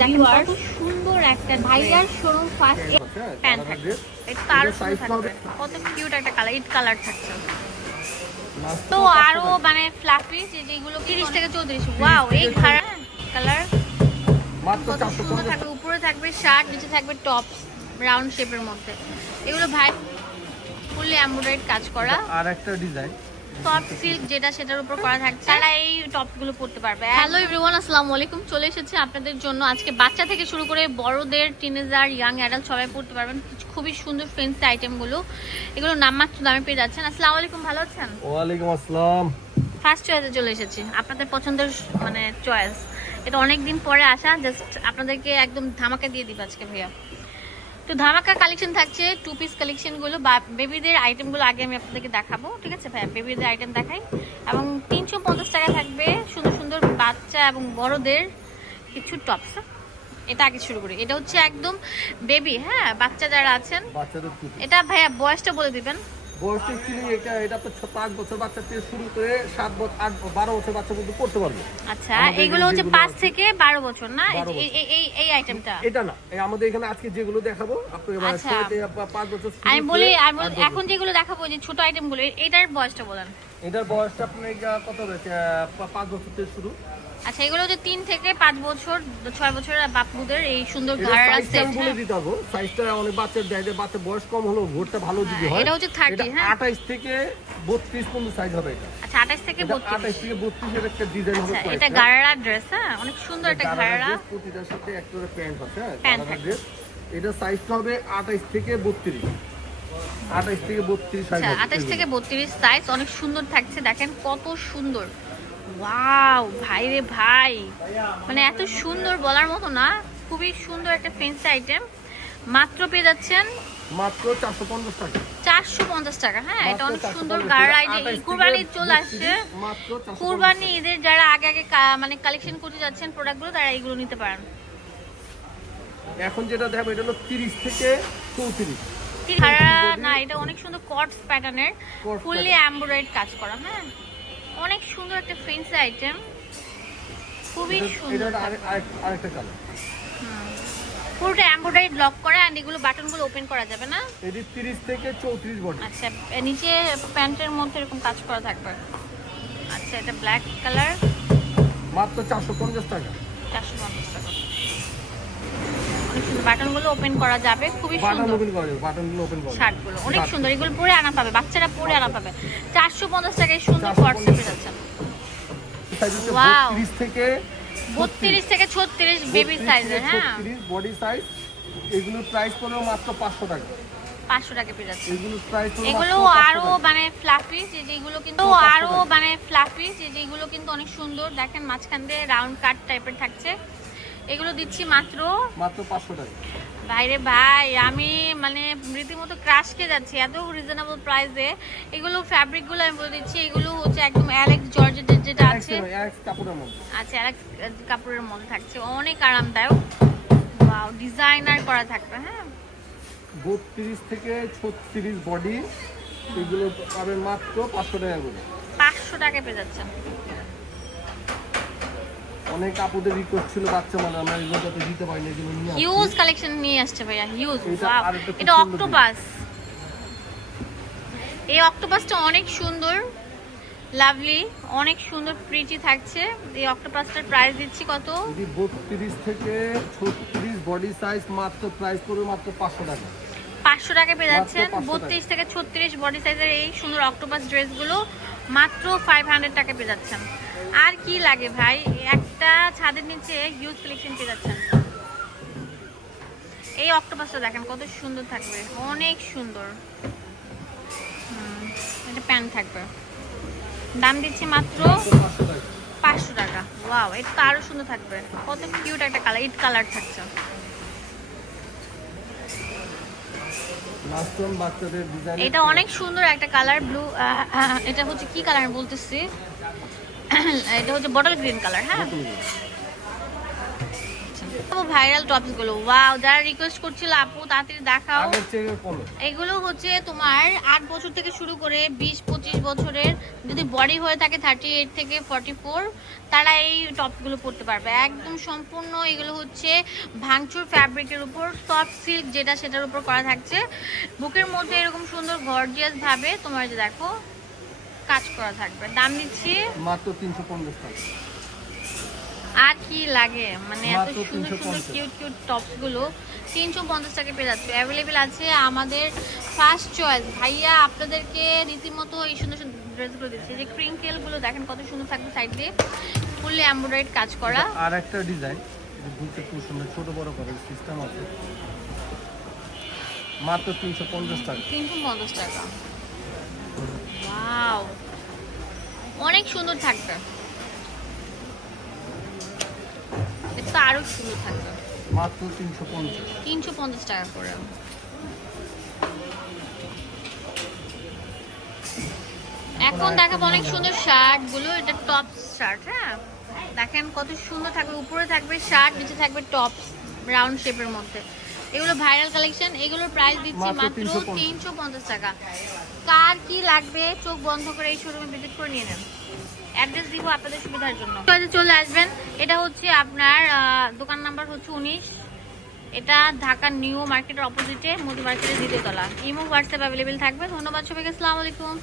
দেখেন কত সুন্দর একটা ভাইয়ার শোরুম ফার্স্ট প্যান্ট থাকছে। এটা তো আরও থাকবে কত কিউট একটা কালার ইট কালার থাকছে। তো আরও মানে ফ্লাফি যে যেগুলো তিরিশ থেকে চৌত্রিশ। ওয়াও এই ঘাড়া কালার কত সুন্দর থাকবে উপরে থাকবে শার্ট নিচে থাকবে টপ রাউন্ড শেপের মধ্যে। এগুলো ভাই ফুললি এমব্রয়ডারি কাজ করা। আর একটা ডিজাইন সফট সিল্ক যেটা সেটার উপর করা থাকছে। তারা এই টপগুলো পরতে পারবে। হ্যালো এভরিওয়ান আসসালামু আলাইকুম। চলে এসেছে আপনাদের জন্য। আজকে বাচ্চা থেকে শুরু করে বড়দের টিনেজার ইয়াং অ্যাডাল্ট সবাই পড়তে পারবেন। খুবই সুন্দর ফেন্সি আইটেমগুলো এগুলো নামমাত্র দামে পেয়ে যাচ্ছেন। আসসালামু আলাইকুম ভালো আছেন? ওয়ালাইকুম আসসালাম। ফার্স্ট চয়েসে চলে এসেছি। আপনাদের পছন্দের মানে চয়েস এটা অনেক দিন পরে আসা। জাস্ট আপনাদেরকে একদম ধামাকা দিয়ে দিব আজকে ভাইয়া। তো ধামাকা কালেকশন থাকছে টু পিস কালেকশনগুলো বা বেবিদের আইটেমগুলো আগে আমি আপনাদেরকে দেখাবো ঠিক আছে ভাই বেবিদের আইটেম দেখাই। এবং তিনশো পঞ্চাশ টাকা থাকবে সুন্দর সুন্দর বাচ্চা এবং বড়দের কিছু টপস এটা আগে শুরু করি। এটা হচ্ছে একদম বেবি হ্যাঁ? বাচ্চা যারা আছেন এটা ভাইয়া বয়সটা বলে দিবেন। বয়সটা অ্যাকচুয়ালি এটা এটা তো পাঁচ বছর বাচ্চা থেকে শুরু করে সাত বছর আট বারো বছর বাচ্চা পর্যন্ত পড়তে পারবে। আচ্ছা এগুলো হচ্ছে পাঁচ থেকে বারো বছর না? এই- এই- আইটেমটা এটা না এই আমাদের এখানে আজকে যেগুলো দেখাবো আপনাকে মানে আচ্ছা। ছয় থেকে পাঁচ বছর আমি বলি। এখন যেগুলো দেখাবো যে ছোট আইটেমগুলো এটার বয়সটা বলেন। এটার বয়সটা আপনার কত পাঁচ বছর থেকে শুরু? আচ্ছা এগুলো যে তিন থেকে পাঁচ বছর ছয় বছরের বাপুদের এই সুন্দর ঘাড়ার সেট বলে দিতে হবে সাইজটা অনেক বাচ্চার দেয় যে বাচ্চা বয়স কম হলো ভোরটা ভালো যদি হ্যাঁ, হয় এটা হচ্ছে 30 হ্যাঁ। 28 থেকে 32 পর্যন্ত সাইজ হবে এটা। আচ্ছা 28 থেকে 32 28 থেকে 32 এর একটা ডিজাইন হবে আচ্ছা, এটা ঘাড়ারা ড্রেস হ্যাঁ? অনেক সুন্দর একটা ঘাড়ারা প্রতিটার সাথে একটা প্যান্ট আছে ঘাড়ারা ড্রেস এটা সাইজটা হবে 28 থেকে 32 আঠাশ থেকে বত্রিশ আচ্ছা, আঠাশ থেকে বত্রিশ সাইজ অনেক সুন্দর থাকছে দেখেন কত সুন্দর। ওয়াও ভাই রে ভাই। মানে এত সুন্দর বলার মতো না খুবই সুন্দর একটা ফেন্সি আইটেম মাত্র পেয়ে যাচ্ছেন মাত্র 450 টাকা। 450 টাকা হ্যাঁ এটা অনেক সুন্দর গাড় আইডিয়া কুরবানি চলে আসছে। কুরবানি ঈদের যারা আগে আগে মানে কালেকশন করতে যাচ্ছেন প্রোডাক্টগুলো তারা এগুলো নিতে পারেন। এখন যেটা দেখাবো এটা হলো 30 থেকে 34 সারা না এটা অনেক সুন্দর কটস প্যাটার্নের ফুললি এমব্রয়েড কাজ করা হ্যাঁ? অনেক সুন্দর একটা ফেন্সি আইটেম খুবই সুন্দর আরেকটা কালার পুরোটা এমব্রয়ডারি করা এন্ড এগুলো বাটনগুলো ওপেন করা যাবে না? এটি 30 থেকে 34 আচ্ছা নিচে প্যান্টের মধ্যে এরকম কাজ করা থাকবে। আচ্ছা এটা ব্ল্যাক কালার টাকা। বাটনগুলো ওপেন করা যাবে। খুবই সুন্দর। ওপেন করা যাবে বাটনগুলো ওপেন করা শার্টগুলো। অনেক সুন্দর এগুলো পরে আনা পাবে বাচ্চারা পরে আনা পাবে। চারশো পঞ্চাশ টাকায় সুন্দর 450 থেকে থেকে বেবি সাইজের হ্যাঁ। বডি সাইজ এগুলোর প্রাইস পড়বে মাত্র পাঁচশো টাকা। পাঁচশো টাকা পেয়ে যাচ্ছে। এগুলোর প্রাইস পড়বে এগুলো আরও মানে ফ্লাফি যে যেগুলো কিন্তু আরও মানে ফ্লাফি যে যেগুলো কিন্তু অনেক সুন্দর। দেখেন মাঝখান দিয়ে রাউন্ড কাট টাইপের থাকছে। এগুলো দিচ্ছি মাত্র? মাত্র পাঁচশো টাকা। বাইরে ভাই আমি মানে রীতিমতো ক্রাশ খেয়ে যাচ্ছি এত রিজনেবল প্রাইসে এগুলো ফ্যাব্রিকগুলো আমি বলে দিচ্ছি এগুলো হচ্ছে একদম অ্যালেক্স জর্জেটের যেটা আছে। আচ্ছা অ্যালেক্স কাপড়ের মধ্যে থাকছে অনেক আরামদায়ক। ওয়াও ডিজাইনার করা থাকবে হ্যাঁ? বত্রিশ থেকে ছত্রিশ বডি এগুলো পাবেন মাত্র পাঁচশো টাকা করে। পাঁচশো টাকা পেয়ে যাচ্ছেন। অনেক আপুদের রিকোয়েস্ট ছিল বাচ্চা মানে আমরা এগুলো যাতে দিতে পারি না এগুলো নিয়ে হিউজ কালেকশন নিয়ে আসছে ভাইয়া হিউজ এটা এটা অক্টোপাস এই অক্টোপাসটা অনেক সুন্দর লাভলি অনেক সুন্দর প্রিটি থাকছে। এই অক্টোপাসটার প্রাইস দিচ্ছি কত? যদি বত্রিশ থেকে ছত্রিশ বডি সাইজ মাত্র প্রাইস পড়বে মাত্র পাঁচশো টাকা। পাঁচশো টাকা পেয়ে যাচ্ছেন। 500 বত্রিশ থেকে ছত্রিশ বডি সাইজের এই সুন্দর অক্টোপাস ড্রেসগুলো মাত্র ফাইভ হান্ড্রেড টাকা পেয়ে যাচ্ছেন। আর কি লাগে ভাই? একটা ছাদের নিচে হিউজ কালেকশন পেয়ে যাচ্ছেন। এই অক্টোপাসটা দেখেন কত সুন্দর থাকবে অনেক সুন্দর। এটা প্যান্ট থাকবে। দাম দিচ্ছি মাত্র পাঁচশো টাকা। ওয়াও এটা তো আরও সুন্দর থাকবে। কত কিউট একটা কালার ইট কালার থাকছে। এটা অনেক সুন্দর একটা কালার ব্লু এটা হচ্ছে কি কালার বলতেছি? এটা হচ্ছে বটল গ্রিন কালার হ্যাঁ? ভাইরাল টপসগুলো। ওয়াও যারা রিকোয়েস্ট করছিল আপু তাড়াতাড়ি দেখাও। এগুলো হচ্ছে তোমার আট বছর থেকে শুরু করে বিশ পঁচিশ বছরের যদি বডি হয়ে থাকে থার্টি এইট থেকে ফর্টি ফোর তারা এই পরতে পারবে। একদম সম্পূর্ণ এগুলো হচ্ছে ভাঙচুর ফ্যাব্রিকের উপর সফট সিল্ক যেটা সেটার উপর করা থাকছে। বুকের মধ্যে এরকম সুন্দর গর্জিয়াস ভাবে তোমার যে দেখো কাজ করা থাকবে। দাম দিচ্ছি মাত্র তিনশো পঞ্চাশ টাকা। আর কি লাগে? মানে এত সুন্দর সুন্দর কিউট কিউট টপসগুলো তিনশো পঞ্চাশ টাকা পেয়ে যাচ্ছে। অ্যাভেলেবেল আছে আমাদের ফার্স্ট চয়েস ভাইয়া আপনাদেরকে রীতিমতো এই সুন্দর সুন্দর ড্রেসগুলো দিচ্ছে। যে ক্রিঙ্কেলগুলো দেখেন কত সুন্দর থাকবে সাইড দিয়ে। ফুললি এমব্রয়ডারি কাজ করা। আর একটা ডিজাইন ঘুরতে খুব সুন্দর ছোট বড় করার সিস্টেম আছে। মাত্র তিনশো পঞ্চাশ টাকা। তিনশো পঞ্চাশ টাকা। ওয়াও অনেক সুন্দর থাকবে। এটা আরও সুন্দর থাকবে। মাত্র তিনশো পঞ্চাশ। তিনশো পঞ্চাশ টাকা করে। এখন দেখাবো অনেক সুন্দর শার্টগুলো। এটা টপ শার্ট হ্যাঁ? দেখেন কত সুন্দর থাকবে। উপরে থাকবে শার্ট নিচে থাকবে টপ রাউন্ড শেপের মধ্যে। এগুলো ভাইরাল কালেকশন এগুলোর প্রাইস দিচ্ছি মাত্র মাত্র 350 তিনশো পঞ্চাশ টাকা। কার কি লাগবে? চোখ বন্ধ করে এই শোরুমে ভিজিট করে নিয়ে নেন। অ্যাড্রেস দিব আপনাদের সুবিধার জন্য। চলে- চলে আসবেন এটা হচ্ছে আপনার দোকান নাম্বার হচ্ছে উনিশ। এটা ঢাকা নিউ মার্কেটের অপোজিটে মধু মার্কেটের দ্বিতীয় তলা ইমো হোয়াটসঅ্যাপ অ্যাভেলেবেল থাকবে। ধন্যবাদ সবাইকে আসসালামু আলাইকুম।